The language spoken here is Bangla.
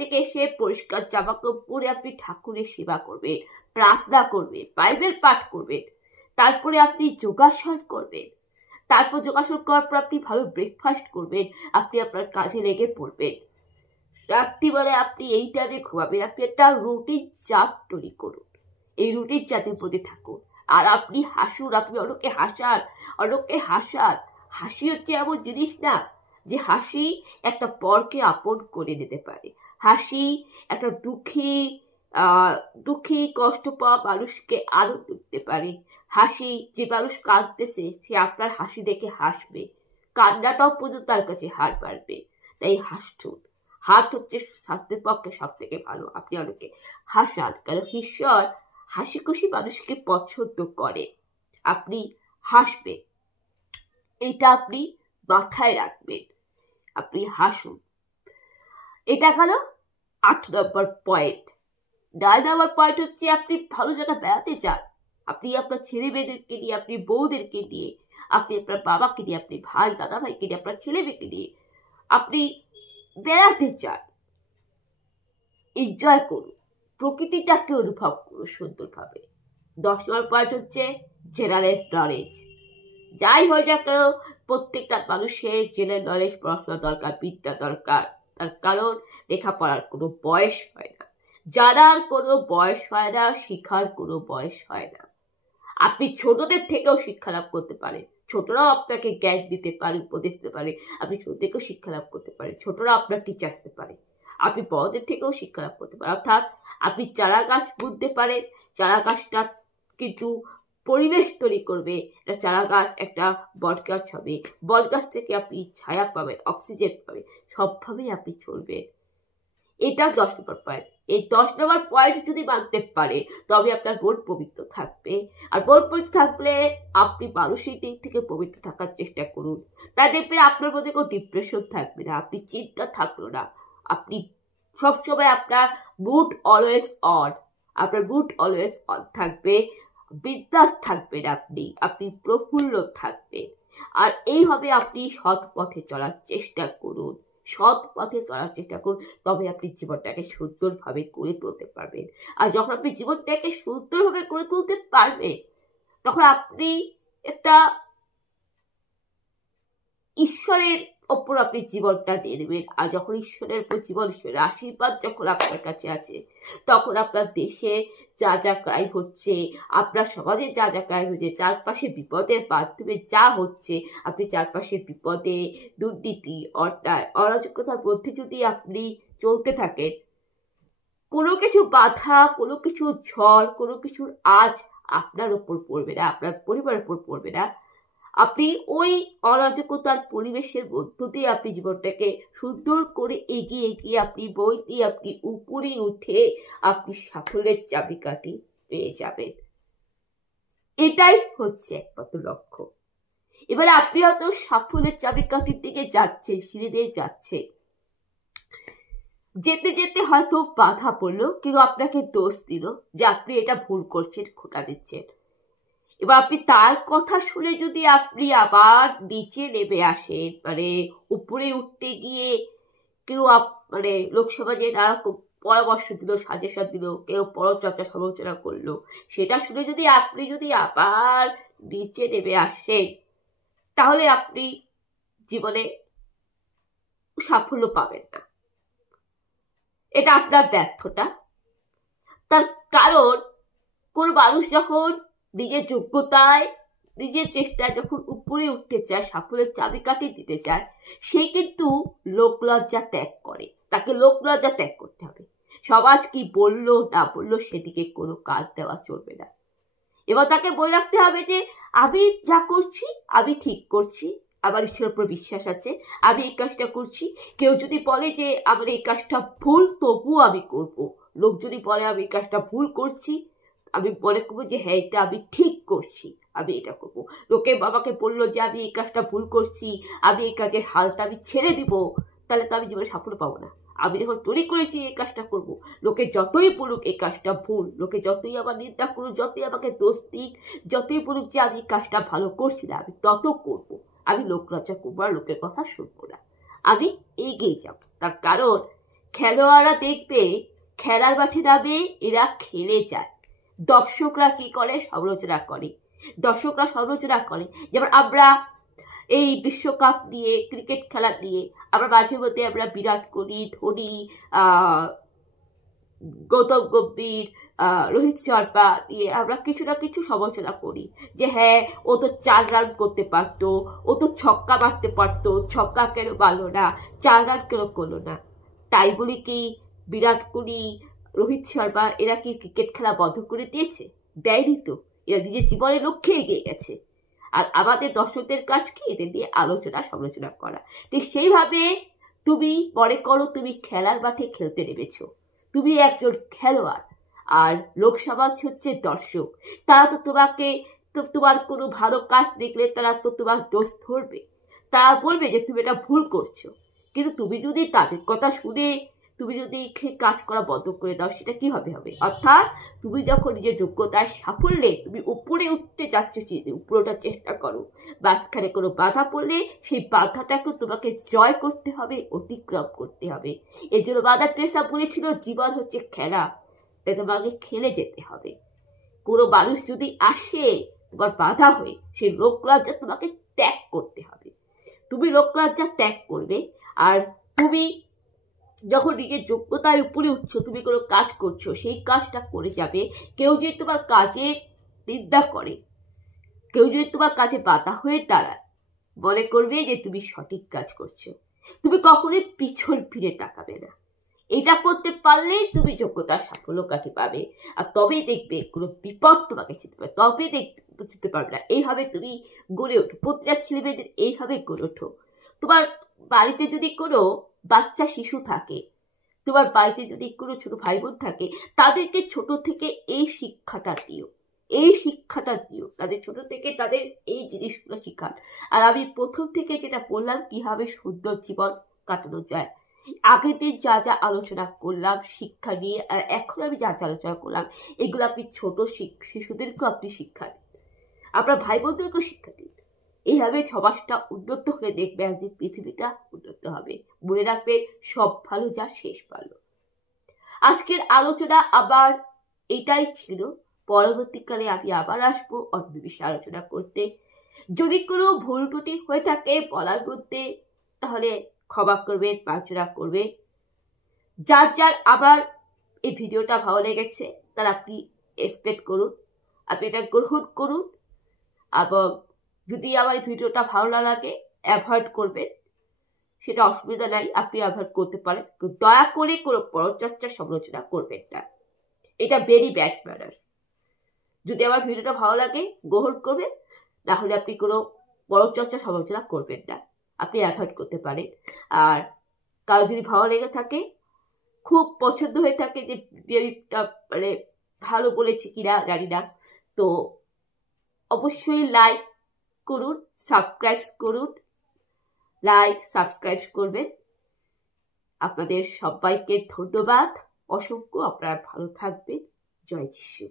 থেকে এসে পরিষ্কার জামা কাপড় পরে আপনি ঠাকুরের সেবা করবেন, প্রার্থনা করবেন, বাইবেল পাঠ করবেন, তারপরে আপনি যোগাসন করবেন, তারপর যোগাসন করার পর আপনি ভালো ব্রেকফাস্ট করবেন, আপনি আপনার কাজে লেগে পড়বেন, রাত্রিবেলায় আপনি এই টাইমে ঘুমাবেন। আপনি একটা রুটিন চার্ট তৈরি করুন, এই রুটিন চার্টের মধ্যে থাকুন। আর আপনি হাসুন, আপনি অনেকে হাসান, অনেকে হাসান। হাসি হচ্ছে এমন জিনিস না যে হাসি একটা পরকে আপন করে নিতে পারে। হাসি একটা দুঃখী কষ্ট পাওয়া মানুষকে আনন্দ দিতে পারে। হাসি, যে মানুষ কাঁদতেছে সে আপনার হাসি দেখে হাসবে, কান্নাটাও পর্যন্ত তার কাছে হার পারবে। তাই হাসুন। হাত হচ্ছে স্বাস্থ্যের পক্ষে সব থেকে ভালো। আপনি অনেকে হাসান, কারণ ঈশ্বর হাসি খুশি মানুষকে পছন্দ করে। আপনি হাসবেন, এটা আপনি মাথায় রাখবেন, আপনি হাসুন। এটা গেল 8 নম্বর পয়েন্ট। 9 নম্বর পয়েন্ট হচ্ছে আপনি ভালো জায়গায় বেড়াতে চান। আপনি আপনার ছেলে মেয়েদেরকে নিয়ে, আপনি বউদেরকে নিয়ে, আপনি আপনার বাবাকে নিয়ে, আপনি ভাই দাদা ভাইকে নিয়ে, আপনার ছেলে মেয়েকে নিয়ে আপনি বেড়াতে চান। এনজয় করুন, প্রকৃতিটাকে অনুভব করুন সুন্দরভাবে। 10 নম্বর পয়েন্ট হচ্ছে জেনারেল নলেজ। যাই হয়ে যাক কেন, প্রত্যেকটা মানুষের জেনারেল নলেজ পড়াশোনা দরকার, বিদ্যা দরকার। তার কারণ লেখাপড়ার কোনো বয়স হয় না, জানার কোনো বয়স হয় না, শিখার কোনো বয়স হয় না। আপনি ছোটদের থেকেও শিক্ষা লাভ করতে পারেন, ছোটরাও আপনাকে জ্ঞান দিতে পারে, উপদেশ দিতে পারে। আপনি ছোট থেকেও শিক্ষা লাভ করতে পারেন, ছোটরা আপনার টিচার হতে পারে। আপনি বড়দের থেকেও শিক্ষা লাভ করতে পারেন। অর্থাৎ আপনি চারা গাছ বুনতে পারেন, চারা গাছটা কিন্তু পরিবেশ তৈরি করবে। একটা চারা গাছ একটা বট গাছ হবে, বট গাছ থেকে আপনি ছায়া পাবেন, অক্সিজেন পাবেন, সবভাবেই আপনি চলবেন। এটা 10 নম্বর পয়েন্ট। এই 10 নম্বর পয়েন্ট যদি মানতে পারে তবে আপনার মন পবিত্র থাকবে। আর মন পবিত্র থাকলে আপনি মানসিক দিক থেকে পবিত্র থাকার চেষ্টা করুন। তাই দেখবে আপনার মধ্যে কোনো ডিপ্রেশন থাকবে না, আপনি চিন্তা থাকলো না, আপনি সবসময় আপনার মুড অলওয়েজ অন, আপনার মুড অলওয়েজ অন থাকবে, বিন্দাস থাকবেন, আপনি প্রফুল্ল থাকবেন। আর এইভাবে আপনি সৎ পথে চলার চেষ্টা করুন, সৎ পথে চলার চেষ্টা করুন, তবে আপনি জীবনটাকে সুন্দরভাবে করে তুলতে পারবেন। আর যখন আপনি জীবনটাকে সুন্দরভাবে করে তুলতে পারবেন তখন আপনি একটা ঈশ্বরের ওপর আপনি জীবনটা দিয়ে দেবেন। আর যখন ঈশ্বরের উপর জীবন, ঈশ্বরের আশীর্বাদ যখন আপনার কাছে আছে, তখন আপনার দেশে যা যা ক্রাইম হচ্ছে, আপনার সমাজে যা যা ক্রাইম হচ্ছে, চারপাশে বিপদের মাধ্যমে যা হচ্ছে, আপনি চারপাশে বিপদে, দুর্নীতি, অন্যায়, অরাজকতার মধ্যে যদি আপনি চলতে থাকেন, কোনো কিছু বাধা, কোনো কিছু ঝড়, কোনো কিছুর আঁচ আপনার উপর পড়বে না, আপনার পরিবারের উপর পড়বে না। আপনি ওই অরাজকতার পরিবেশের মধ্য দিয়ে আপনি জীবনটাকে সুন্দর করে এগিয়ে এগিয়ে আপনি বই দিয়ে আপনি উপরে উঠে আপনি সাফল্যের চাবিকাঠি পেয়ে যাবেন। এটাই হচ্ছে একমাত্র লক্ষ্য। এবারে আপনি হয়তো সাফল্যের চাবিকাঠির দিকে যাচ্ছেন, সিঁড়ি দিয়ে যাচ্ছেন, যেতে যেতে হয়তো বাধা পড়লো, কেউ আপনাকে দোষ দিল যে আপনি এটা ভুল করছেন, খোটা দিচ্ছেন। এবার আপনি তার কথা শুনে যদি আপনি আবার নিচে নেমে আসেন, মানে উপরে উঠতে গিয়ে কেউ মানে লোকসমাজে নানা পরামর্শ দিল, সাজেশন দিল, কেউ পরচর্চা সমালোচনা করলো, সেটা শুনে যদি আপনি আবার নিচে নেমে আসেন, তাহলে আপনি জীবনে সাফল্য পাবেন না। এটা আপনার ব্যর্থতা। তার কারণ কোন মানুষ যখন নিজের যোগ্যতায়, নিজের চেষ্টায় যখন উপরে উঠতে চায়, সাফল্যের চাবিকাঠি দিতে চায়, সে কিন্তু লোকলজ্জা ত্যাগ করে। তাকে লোকলজ্জা ত্যাগ করতে হবে। সমাজ কি বললো না বললো সেদিকে কোনো কাজ দেওয়া চলবে না। এবার তাকে বলে রাখতে হবে যে আমি যা করছি আমি ঠিক করছি, আমার ঈশ্বরের উপর বিশ্বাস আছে, আমি এই কাজটা করছি। কেউ যদি বলে যে আমার এই কাজটা ভুল, তবুও আমি করব। লোক যদি বলে আমি এই কাজটা ভুল করছি, আমি মনে করবো যে হ্যাঁ এটা আমি ঠিক করছি, আমি এটা করবো। লোকে বাবাকে বললো যে আমি এই কাজটা ভুল করছি, আমি এই কাজের হালটা আমি ছেড়ে দিব, তাহলে তো আমি জীবনে সাফল্য পাবো না। আমি যখন তৈরি করেছি এই কাজটা করব, লোকে যতই বলুক এই কাজটা ভুল, লোকে যতই আমার নিন্দা করুক, যতই আমাকে দোষ দিক, যতই বলুক যে আমি এই কাজটা ভালো করছি না, আমি তত করবো। আমি লোকলজ্জা করবো আর লোকের কথা শুনবো না, আমি এগিয়ে যাব। তার কারণ খেলোয়াড়রা দেখবে খেলার মাঠে নামে এরা খেলে যায়, দর্শকরা কি করে? সমালোচনা করে। দর্শকরা সমালোচনা করে। যেমন আমরা এই বিশ্বকাপ নিয়ে, ক্রিকেট খেলা নিয়ে আমরা মাঝে মধ্যে আমরা বিরাট কোহলি, ধোনি, গৌতম গম্ভীর, রোহিত শর্মা নিয়ে আমরা কিছু না কিছু সমালোচনা করি যে হ্যাঁ, ও তো 4 রান করতে পারতো, ও তো ছক্কা মারতে পারতো, ছক্কা কেন মারলো না, 4 রান কেন করলো না। তাই বলি কি বিরাট কোহলি, রোহিত শর্মা এরা কি ক্রিকেট খেলা বন্ধ করে দিয়েছে? দেয়নি তো। এরা নিজের জীবনের লক্ষ্যে এগিয়ে গেছে। আর আমাদের দর্শকদের কাজ কি? এদের নিয়ে আলোচনা সমালোচনা করা। ঠিক সেইভাবে তুমি মনে করো তুমি খেলার মাঠে খেলতে নেমেছো, তুমি একজন খেলোয়াড়, আর লোকসমাজ হচ্ছে দর্শক। তারা তো তোমাকে, তোমার কোনো ভালো কাজ দেখলে তারা তো তোমার দোষ ধরবে, তারা বলবে যে তুমি এটা ভুল করছো। কিন্তু তুমি যদি তাদের কথা শুনে তুমি যদি কাজ করা বন্ধ করে দাও, সেটা কিভাবে হবে? অর্থাৎ তুমি যখন নিজের যোগ্যতার সাফল্যে তুমি উপরে উঠতে যাচ্ছ, উপরে ওঠার চেষ্টা করো, মাঝখানে কোনো বাধা পড়লে সেই বাধাটাকে তোমাকে জয় করতে হবে, অতিক্রম করতে হবে। এর জন্য মাদার টেরেসা বলেছিল জীবন হচ্ছে খেলা, তাই তোমাকে খেলে যেতে হবে। কোনো মানুষ যদি আসে তোমার বাধা হয়ে, সেই লোকলজ্জা তোমাকে ত্যাগ করতে হবে। তুমি লোকলজ্জা ত্যাগ করবে, আর তুমি যখন নিজের যোগ্যতার উপরে উঠছো, তুমি কোনো কাজ করছো, সেই কাজটা করে যাবে। কেউ যদি তোমার কাজে নিন্দা করে, কেউ যদি তোমার কাজে বাধা হয়ে দাঁড়ায়, মনে করবে যে তুমি সঠিক কাজ করছো। তুমি কখনোই পিছন ফিরে তাকাবে না। এটা করতে পারলেই তুমি যোগ্যতার সাফল্য কাঠি পাবে। আর তবেই দেখবে কোনো বিপদ তোমাকে চিনতে পারবে, তবে চিনতে পারবে না। এইভাবে তুমি গড়ে ওঠো। প্রতিটা ছেলে মেয়েদের এইভাবে গড়ে ওঠো। তোমার বাড়িতে যদি কোনো বাচ্চা শিশু থাকে, তোমার বাড়িতে যদি কোনো ছোট ভাই বোন থাকে, তাদেরকে ছোট থেকে এই শিক্ষাটা দিও, এই শিক্ষাটা দিও। তাদের ছোট থেকে তাদের এই জিনিসগুলো শিখান। আর আমি প্রথম থেকে যেটা বললাম কিভাবে সুন্দর জীবন কাটানো যায়, আগের দিন যা যা আলোচনা করলাম শিক্ষা নিয়ে, আর এখন আমি যা যা আলোচনা করলাম, এগুলো আপনি ছোট শিশুদেরকেও আপনি শিক্ষা দিন, আপনার ভাই বোনদেরকেও শিক্ষা দিন। এইভাবে সমাজটা উন্নত হয়ে দেখবে, একদিন পৃথিবীটা উন্নত হবে। মনে রাখবে সব ভালো যা শেষ ভালো। আজকের আলোচনা আবার এটাই ছিল। পরবর্তীকালে আমি আবার আসবো অন্য বিষয়ে আলোচনা করতে। যদি কোনো ভুল ত্রুটি হয়ে থাকে বলার মধ্যে, তাহলে ক্ষমা করবেন, মার্জনা করবেন। যার যার আবার এই ভিডিওটা ভালো লেগেছে তারা আপনি এক্সপেক্ট করুন, আপনি এটা গ্রহণ করুন। এবং যদি আমার এই ভিডিওটা ভালো না লাগে অ্যাভয়েড করবেন, সেটা অসুবিধা নাই, আপনি অ্যাভয়েড করতে পারেন। দয়া করে কোনো পরচর্চা সমালোচনা করবেন না, এটা ভেরি ব্যাড ম্যানার্স। যদি আমার ভিডিওটা ভালো লাগে গ্রহণ করবেন, না হলে আপনি কোনো পরচর্চা সমালোচনা করবেন না, আপনি অ্যাভয়েড করতে পারেন। আর কারো যদি ভালো লেগে থাকে, খুব পছন্দ হয়ে থাকে যে ভিডিওটা মানে ভালো বলেছে কিনা জানি না, তো অবশ্যই লাইক করুন, সাবস্ক্রাইব করুন, লাইক সাবস্ক্রাইব করবেন। আপনাদের সবাইকে ধন্যবাদ অসংখ্য। আপনারা ভালো থাকবেন। জয় যিশু।